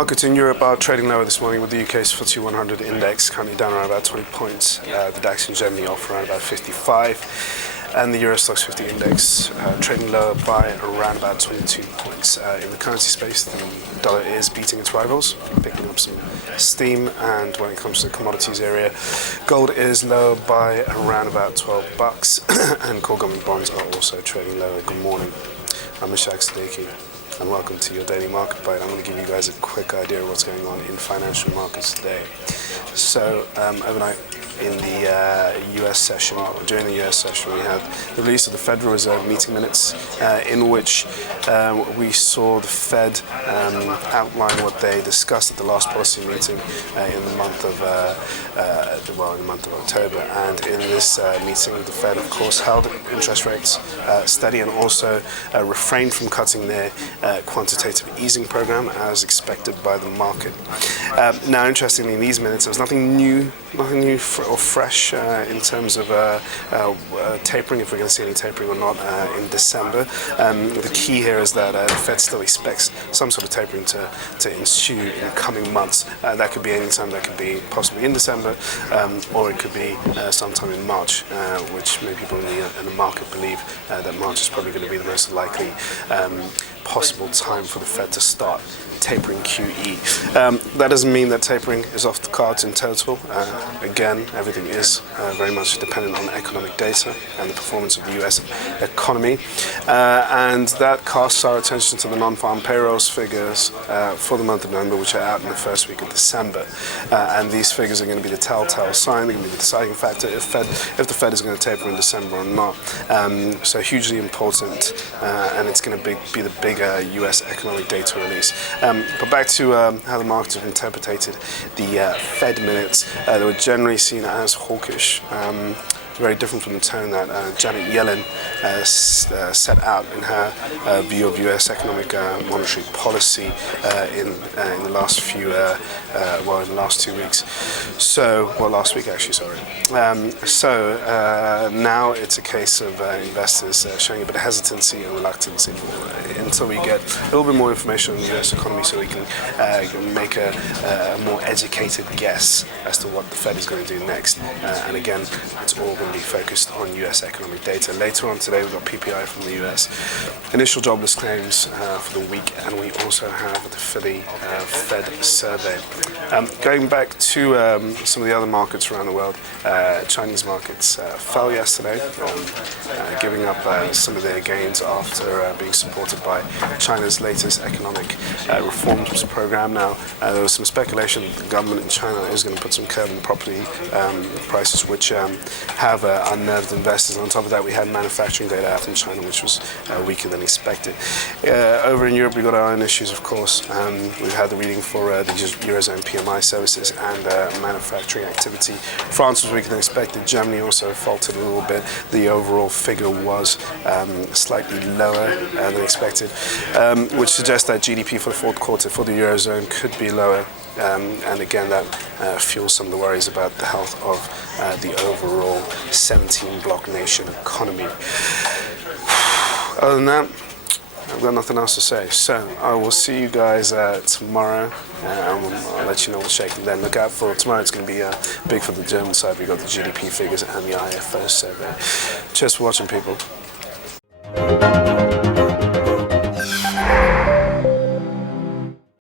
Markets in Europe are trading lower this morning, with the UK's FTSE 100 index currently down around about 20 points. The DAX in Germany off around about 55. And the Euro Stoxx 50 index trading lower by around about 22 points. In the currency space, the dollar is beating its rivals, picking up some steam. And when it comes to the commodities area, gold is lower by around about $12, and core government bonds are also trading lower. Good morning. I'm Ishaq, Siddiqi, and welcome to your daily market bite. I'm going to give you guys a quick idea of what's going on in financial markets today. So overnight in the US session, or during the US session, we had the release of the Federal Reserve meeting minutes, in which we saw the Fed outline what they discussed at the last policy meeting in the month of October. And in this meeting, the Fed, of course, held interest rates steady and also refrained from cutting their quantitative easing program as expected by the market. Now, interestingly, in these minutes, there was nothing new or fresh in terms of tapering, if we're going to see any tapering or not in December. The key here is that the Fed still expects some sort of tapering to ensue in the coming months. That could be any time, that could be possibly in December, or it could be sometime in March, which many people in the market believe that March is probably going to be the most likely possible time for the Fed to start tapering QE. That doesn't mean that tapering is off the cards in total. Again, everything is very much dependent on economic data and the performance of the US economy. And that casts our attention to the non-farm payrolls figures for the month of November, which are out in the first week of December. And these figures are going to be the telltale sign, they're going to be the deciding factor if the Fed is going to taper in December or not. So hugely important, and it's going to be the big US economic data release. But back to how the markets have interpreted the Fed minutes. They were generally seen as hawkish, very different from the tone that Janet Yellen set out in her view of U.S. economic monetary policy in the last in the last 2 weeks. Last week actually, sorry. Now it's a case of investors showing a bit of hesitancy and reluctance until we get a little bit more information on the U.S. economy, so we can make a more educated guess as to what the Fed is going to do next. And again, it's all going to be focused on U.S. economic data. Later on today, we've got PPI from the U.S., initial jobless claims for the week, and we also have the Philly Fed survey. Going back to some of the other markets around the world, Chinese markets fell yesterday, giving up some of their gains after being supported by China's latest economic reforms program. Now, there was some speculation that the government in China is going to put some curb on property prices, which have unnerved investors. On top of that, we had manufacturing data out in China, which was weaker than expected. Over in Europe, we've got our own issues, of course. We've had the reading for the Eurozone PMI services and manufacturing activity. France was weaker than expected. Germany also faltered a little bit. The overall figure was slightly lower than expected, which suggests that GDP for the fourth quarter for the Eurozone could be lower. And again, that fuels some of the worries about the health of the overall 17-block nation economy. Other than that, I've got nothing else to say. So I will see you guys tomorrow, and I'll let you know what's shaking then. Look out for tomorrow. It's going to be big for the German side. We've got the GDP figures and the IFO survey. Cheers for watching, people.